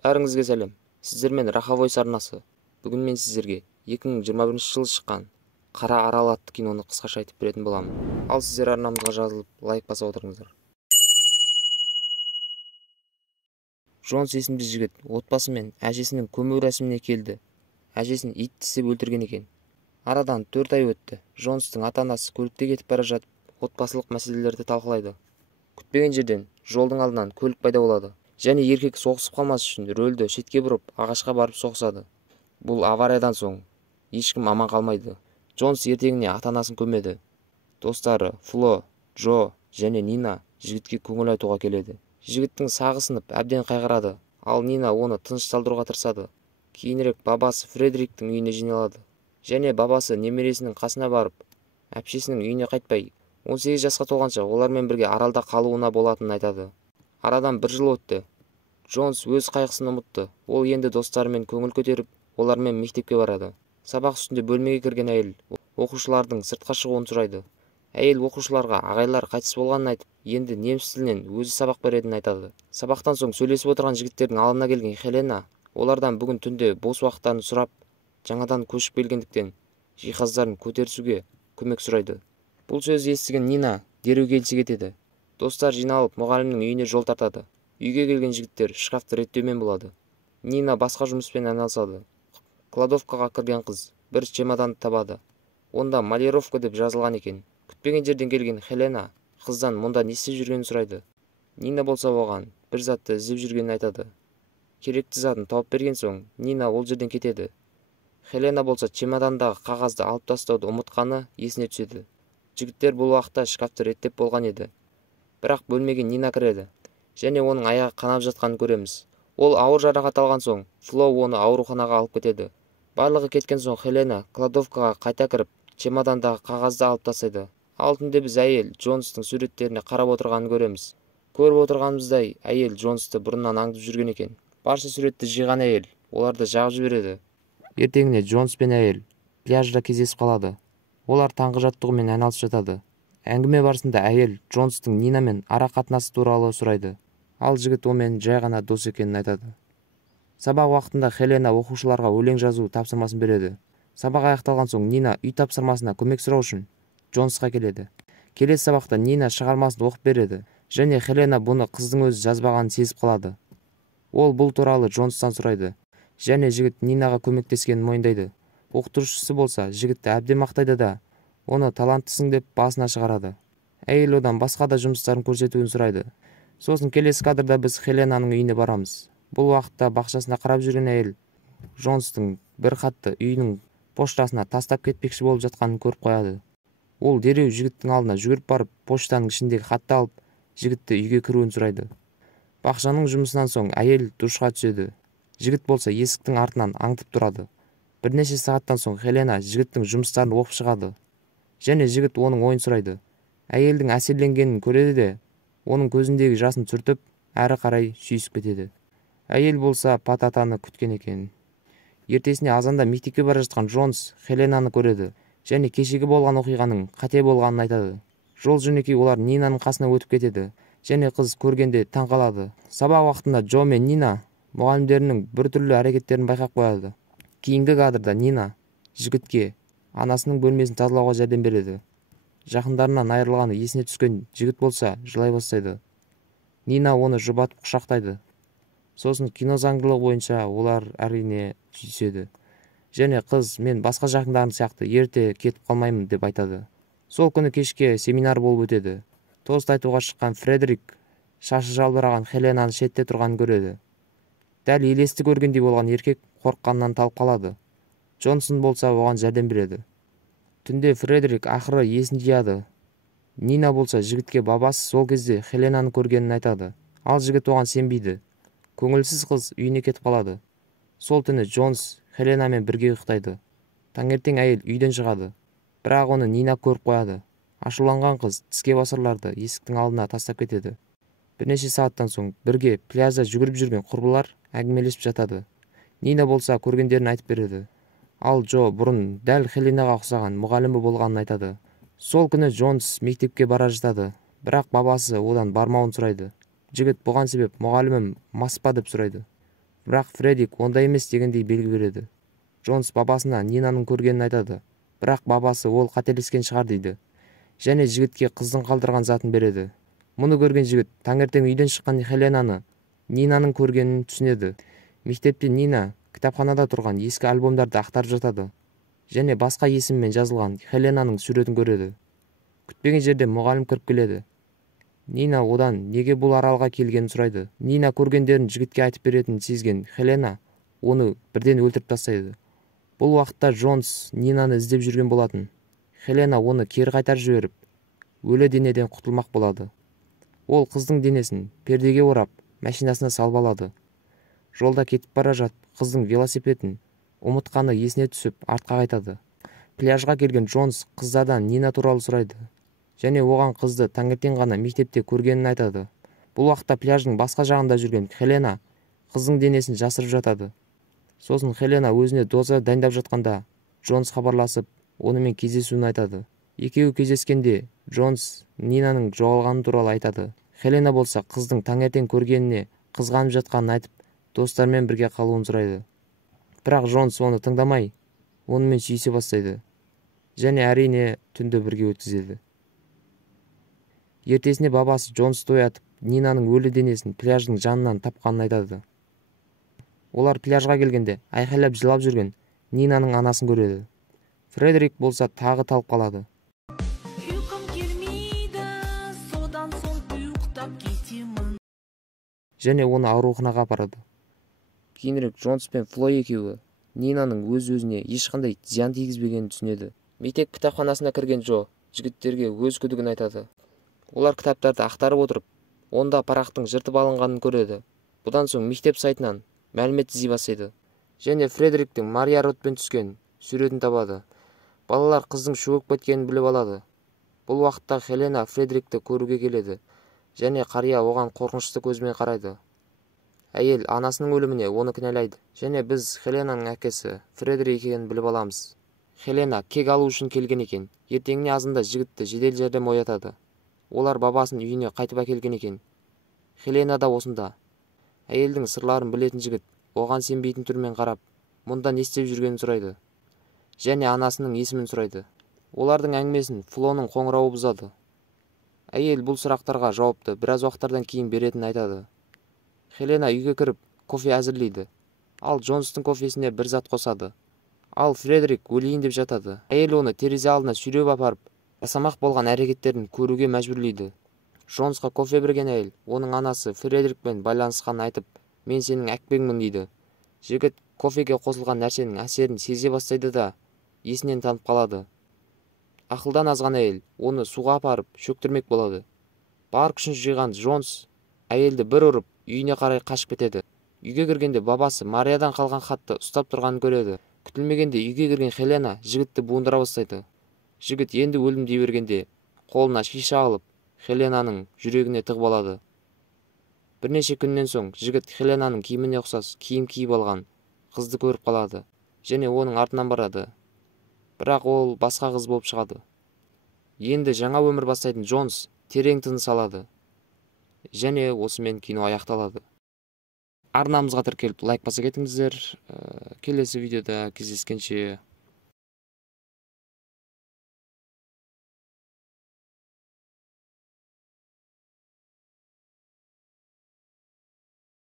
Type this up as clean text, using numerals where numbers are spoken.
Бәріңізге сәлем. Сіздермен Рахавой сарнасы. Бүгін мен сіздерге 2021 жылы шыққан Қара арал атты киноны қысқаша айтып беретін боламын. Ал сіздер арнамызға жазылып, лайк басып отырыңыздар. Джонс есімді жігіт отбасымен әжесінің көму рәсіміне келді. Әжесін ит тістеп өлтірген екен. Арадан 4 ай өтті. Джонстың ата-анасы көлікте кетіп бара жатып, отбасылық мәселелерді талқылайды. Күтпеген жерден жолдың алдынан көлік пайда болады. Және еркек соғысып қалмас үшін рөлді шетке бұрып, ағашқа барып соғысады. Бұл авариядан соң ешкім аман қалмайды. Джонс ертеңіне ата-анасын көмеді. Достары Фло, Джо және Нина жігітке көңіл айтуға келеді. Жігіттің сағы сынып әбден қайғырады, ал Нина оны тынышталдыруға тырысады. Кейінірек бабасы Фредериктің үйіне жиналады. Және бабасы немересінің қасына барып, әпшесінің үйіне қайтпай, 18 жасқа толғанша олармен бірге аралда қалуына болатынын айтады. Арадан 1 жыл өтті. Джонс өз қайғысын ұмытты. Ол енді достарымен көңіл көтеріп, олармен мектепке барады. Сабақ үстінде бөлмеге кірген әйел оқушылардың сыртқа шығуын сұрайды. Әйел оқушыларға ағайлар қайтыс болғанын айтып, енді неміс тілінен өзі сабақ беретінін айтады. Сабақтан соң сөйлесіп отырған жігіттердің алдына келген Хелена олардан бүгін түнде бос уақыттарын сұрап, жаңадан көшіп келгендіктен жиһаздарын көтерісуге көмек сұрайды. Бұл сөзді естіген Нина дереу келісе кетеді. Достар жиналып мұғалімнің үйіне жол тартады. Үйге келген жігіттер шкафты реттеумен болады. Нина басқа жұмыспен айналысады. Кладовкаға кірген қыз бір чемоданды табады. Онда Малировка деп жазылған екен. Күтпеген жерден келген Хелена қыздан мұнда не істеп жүргенін сұрайды. Нина болса оған бір затты іздеп жүргенін айтады. Керекті затын тауып берген соң Нина ол жерден кетеді. Хелена болса чемодандағы қағазды алып тастауды ұмытқаны есіне түседі. Жігіттер бұл уақытта шкафты реттеп болған еді. Бірақ бөлмеге Нина кіреді. Және оның аяғы қанап жатқанын көреміз. Ол ауыр жарақат алған соң Фло оны ауруханаға алып кетеді. Барлығы кеткен соң Хелена кладовкаға қайта кіріп, чемодандағы қағазды алып тастайды. Ал түнде біз әйел Джонстың суреттеріне қарап отырғанын көреміз. Көріп отырғанымыздай әйел Джонсты бұрыннан аңдып жүрген екен. Барша суретті жиған әйел оларды жағып жібереді. Ертеңіне Джонс пен әйел пляжда кездесіп қалады. Олар таңғы жаттығумен айналысып жатады. Әңгіме барысында әйел Джонстың Нинамен ара қатынасы туралы сұрайды. Ал жігіт онымен жай ғана дос екенін айтады. Сабақ уақытында Хелена оқушыларға өлең жазу тапсырмасын береді. Сабақ аяқталған соң Нина үй тапсырмасына көмек сұрау үшін Джонсқа келеді. Келесі сабақта Нина шығармасын оқып береді. Және Хелена бұны қыздың өзі жазбағанын сезіп қалады. Ол бұл туралы Джонстан сұрайды. Және жігіт Нинаға көмектескенін мойындайды. Оқытушысы болса жігітті әбден мақтайды да, оны таланттысың деп басына шығарады. Әйел одан басқа да жұмыстарын көрсетуін сұрайды. Сосын келесі кадрда біз Хеленаның үйіне барамыз. Бұл уақытта бақшасына қарап жүрген әйел Джонстың бір хатты үйінің поштасына тастап кетпекші болып жатқанын көріп қояды. Ол дереу жігіттің алдына жүгіріп барып, поштаның ішіндегі хатты алып, жігітті үйге кіруін сұрайды. Бақшаның жұмысынан соң әйел душқа түседі. Жігіт болса есіктің артынан аңдып тұрады. Бірнеше сағаттан соң Хелена жігіттің жұмыстарын оқып шығады. Және жігіт оның ойын сұрайды. Әйелдің әсерленгенін көреді де, оның көзіндегі жасын сүртіп, әрі қарай сүйісіп кетеді. Әйел болса пататаны күткен екен. Ертесіне азанда мектепке бара жатқан Джонс Хеленаны көреді. Және кешегі болған оқиғаның қате болғанын айтады. Жол жөнекей олар Нинаның қасына өтіп кетеді. Және қыз көргенде таң қалады. Сабақ уақытында Джо мен Нина мұғалімдерінің біртүрлі әрекеттерін байқап қояды. Кейінгі кадрда Нина жігітке анасының бөлмесін тазалауға жәрдем береді. Жақындарынан айырылғаны есіне түскен жігіт болса жылай бастайды. Нина оны жұбатып құшақтайды. Сосын кино заңдылығы бойынша олар әрине сүйіседі. Және қыз мен басқа жақындарым сияқты ерте кетіп қалмаймын деп айтады. Сол күні кешке семинар болып өтеді. Тост айтуға шыққан Фредерик шашы жалбыраған Хеленаны шетте тұрғанын көреді. Дәл елесті көргендей болған еркек қорыққаннан талып қалады. Джонсон болса оған жәрдем береді. Түнде Фредерик ақыры есін жияды. Нина болса жігітке бабасы сол кезде Хеленаны көргенін айтады. Ал жігіт оған сенбейді. Көңілсіз қыз үйіне кетіп қалады. Сол түні Джонс Хеленамен бірге ұйықтайды. Таңертең әйел үйден шығады. Бірақ оны Нина көріп қояды. Ашуланған қыз тіске басарларды есіктің алдына тастап кетеді. Бірнеше сағаттан соң бірге пляжда жүгіріп жүрген құрбылар әңгімелесіп жатады. Нина болса көргендерін айтып береді. Ал Джо бұрын дәл Хеленаға ұқсаған мұғалімі болғанын айтады. Сол күні Джонс мектепке бара жатады, бірақ бабасы одан бармауын сұрайды. Жігіт бұған себеп мұғалімім мас па деп сұрайды. Бірақ Фредерик ондай емес дегендей белгі береді. Джонс бабасына Нинаның көргенін айтады. Бірақ бабасы ол қателескен шығар дейді. Және жігітке қыздың қалдырған затын береді. Мұны көрген жігіт таңертең үйден шыққан Хеленаны Нинаның көргенін түсінеді. Мектепте Нина кітапханада тұрған ескі альбомдарды ақтарып жатады. Және басқа есіммен жазылған Хеленаның суретін көреді. Күтпеген жерде мұғалім кіріп келеді. Нина одан неге бұл аралға келгенін сұрайды. Нина көргендерін жігітке айтып беретінін сезген Хелена оны бірден өлтіріп тастайды. Бұл уақытта Джонс Нинаны іздеп жүрген болатын. Хелена оны кері қайтарып жіберіп, өлі денеден құтылмақ болады. Ол қыздың денесін пердеге орап, машинасына салып алады. Жолда кетіп бара жатып, қыздың велосипедін ұмытқаны есіне түсіп, артқа қайтады. Пляжға келген Джонс қыздардан Нина туралы сұрайды. Және оған қызды таңертең ғана мектепте көргенін айтады. Бұл уақытта пляждың басқа жағында жүрген Хелена қыздың денесін жасырып жатады. Сосын Хелена өзіне доза дайындап жатқанда Джонс хабарласып, онымен кездесуін айтады. Екеуі кездескенде Джонс Нинаның жоғалғаны туралы айтады. Хелена болса қыздың таңертең көргеніне қызғанып жатқанын айтып, достармен бірге қалуын сұрайды. Бірақ Джонс оны тыңдамай, онымен сүйісе бастайды. Және әрине түнді бірге өткізеді. Ертесіне бабасы Джонсты оятып, Нинаның өлі денесін пляждың жанынан тапқанын айтады. Олар пляжға келгенде айқайлап жылап жүрген Нинаның анасын көреді. Фредерик болса тағы талып қалады. Және оны ауруханаға апарады. Кейінірек Джонс пен Флой екеуі Нинаның өз-өзіне ешқандай зиян тигізбегенін түсінеді. Мектеп кітапханасына кірген Джо жігіттерге өз күдігін айтады. Олар кітаптарды ақтарып отырып, онда парақтың жыртып алынғанын көреді. Бұдан соң мектеп сайтынан мәлімет іздей бастайды. Және Фредериктің Мария Ротпен түскен суретін табады. Балалар қыздың шөгіп кеткенін біліп алады. Бұл уақытта Хелена Фредерикті көруге келеді. Және қария оған қорқынышты көзбен қарайды. Әйел анасының өліміне оны кінәлайды. Және біз Хеленаның әкесі Фредерик екенін біліп аламыз. Хелена кек алу үшін келген екен. Ертеңіне азында жігітті жедел жәрдем оятады. Олар бабасын үйіне қайтып әкелген екен. Хелена да осында. Әйелдің сырларын білетін жігіт оған сенбейтін түрмен қарап, мұнда не істеп жүргенін сұрайды. Және анасының есімін сұрайды. Олардың әңгімесін Флоның қоңырауы бұзады. Әйел бұл сұрақтарға жауапты біраз уақыттардан кейін беретінін айтады. Хелена үйге кіріп, кофе әзірлейді. Ал Джонстың кофесіне бір зат қосады. Ал Фредерик өлейін деп жатады. Әйел оны терезе алдына сүйреп апарып, жасамақ болған әрекеттерін көруге мәжбүрлейді. Джонсқа кофе берген әйел, оның анасы Фредерикпен байланысқанын айтып, мен сенің әкпеңмін дейді. Жігіт кофеге қосылған нәрсенің әсерін сезе бастайды да, есінен танып қалады. Ақылдан азған әйел оны суға апарып шөктірмек болады. Бар күшін жиған Джонс әйелді бір ұрып, үйіне қарай қашып кетеді. Үйге кіргенде бабасы Мариядан қалған хатты ұстап тұрғанын көреді. Күтілмегенде үйге кірген Хелена жігітті буындыра бастайды. Жігіт енді өлім дей бергенде қолына шиша алып, Хеленаның жүрегіне тығып алады. Бірнеше күннен соң жігіт Хеленаның киіміне ұқсас киім киіп алған қызды көріп қалады. Және оның артынан барады. Бірақ ол басқа қыз болып шығады. Енді жаңа өмір бастайтын Джонс терең тыныс алады. Және осымен кино аяқталады. Арнамызға тіркеліп лайк баса кетіңіздер. Келесі видеода кездескенше